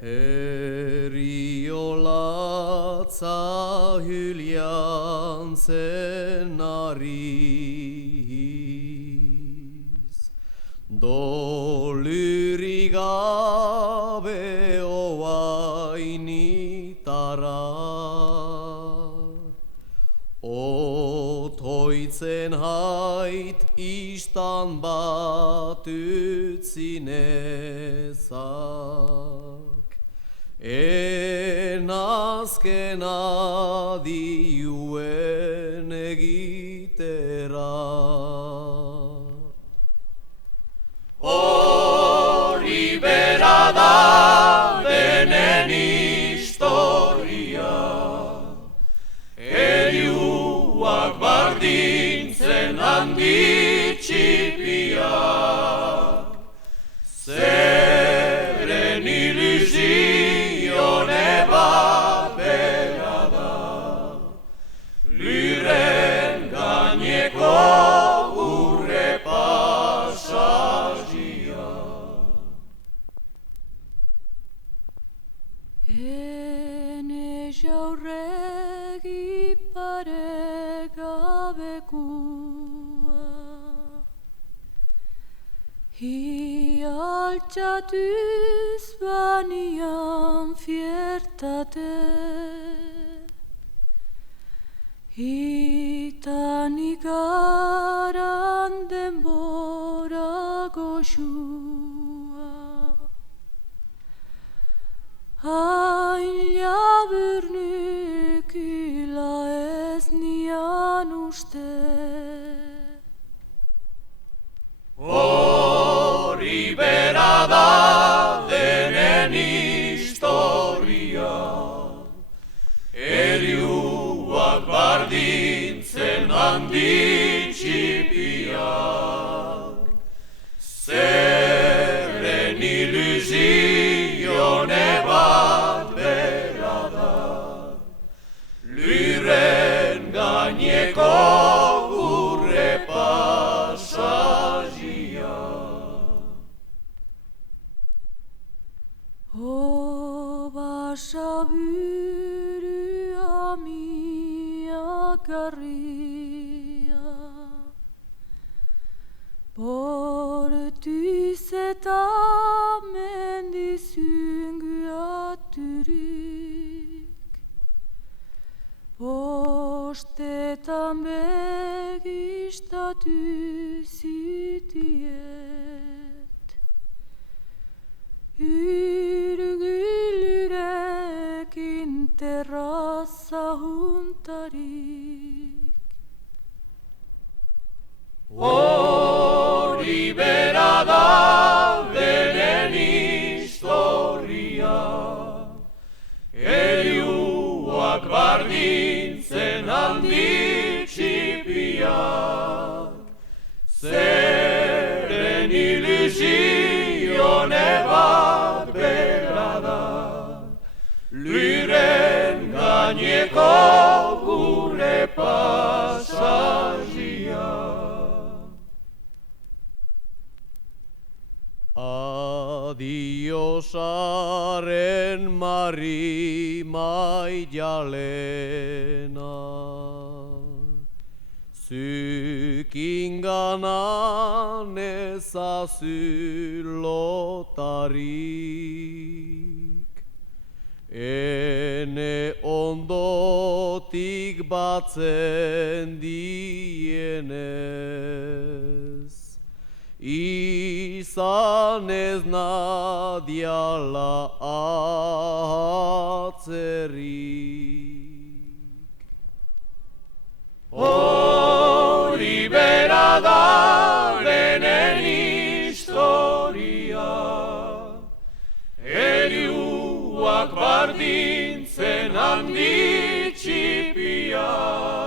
Heriolatza hyljan zen nariz, Dolurik gabe oainitara, Otoitzen hait istan bat utzinezak, Enazkena diuen egitera. Hori bera da denen historia, Eriuak bardintzen handi txipiak, Zeren ilusione bat bera da, Lurren gaineko urre pasazia. Ene jaurregi paregabekua, Hi altxatuz banian fiertate, Hitan igaran denbora goxua, Hain labur nukila ez nian uste, Hori bera da denen historia, Eriuak bardintzen handi txipiak, Zeren ilusione bat bera da, Lurren gaineko urre pasazia. Basa buru amiak garria, Bortuz eta mendizunguaturik, Bostetan begistatu zitiet, Ürgülurekin terraza juntarik. Hori bera da denen historia, Eriuak bardintzen handi txipiak, Zeren ilusione bat bera da, Lurren gaineko gure pasazia. Adiosaren marri maialena, Zukinganan ezazu lotarik, Ene ondotik batzen dienez, Izan ez nadiala atzerik. Hori bera da denen historia, Eriuak bardintzen handi txipiak,